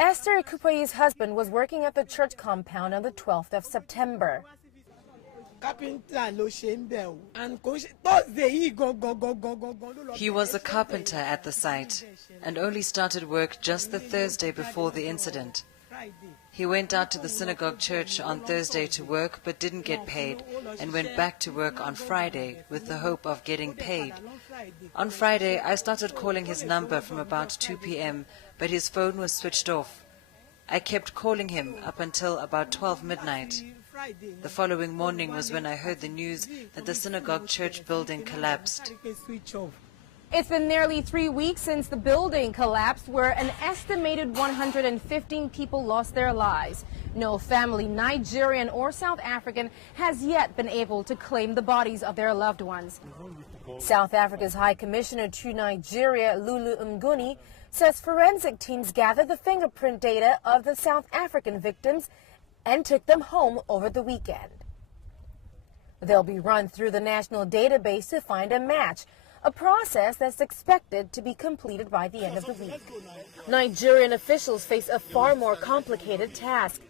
Esther Ekupe's husband was working at the church compound on the 12th of September. He was a carpenter at the site and only started work just the Thursday before the incident. He went out to the synagogue church on Thursday to work but didn't get paid and went back to work on Friday with the hope of getting paid. On Friday, I started calling his number from about 2 p.m., but his phone was switched off. I kept calling him up until about 12 midnight. The following morning was when I heard the news that the synagogue church building collapsed. It's been nearly 3 weeks since the building collapsed, where an estimated 115 people lost their lives. No family, Nigerian or South African, has yet been able to claim the bodies of their loved ones. South Africa's High Commissioner to Nigeria, Lulu Mguni, says forensic teams gathered the fingerprint data of the South African victims and took them home over the weekend. They'll be run through the national database to find a match, a process that's expected to be completed by the end of the week. Nigerian officials face a far more complicated task.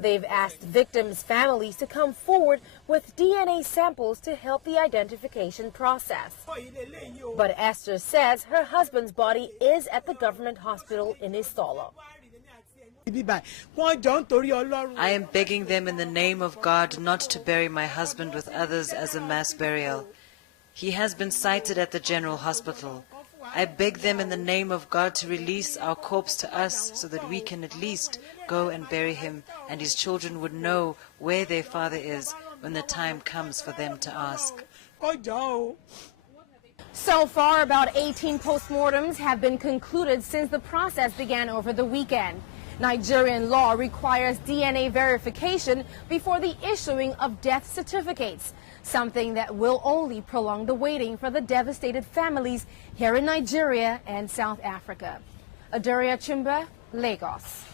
They've asked victims' families to come forward with DNA samples to help the identification process. But Esther says her husband's body is at the government hospital in Isolo. I am begging them in the name of God not to bury my husband with others as a mass burial. He has been sighted at the General Hospital. I beg them in the name of God to release our corpse to us so that we can at least go and bury him and his children would know where their father is when the time comes for them to ask. So far, about 18 postmortems have been concluded since the process began over the weekend. Nigerian law requires DNA verification before the issuing of death certificates, something that will only prolong the waiting for the devastated families here in Nigeria and South Africa. Adaure, Achumba, Lagos.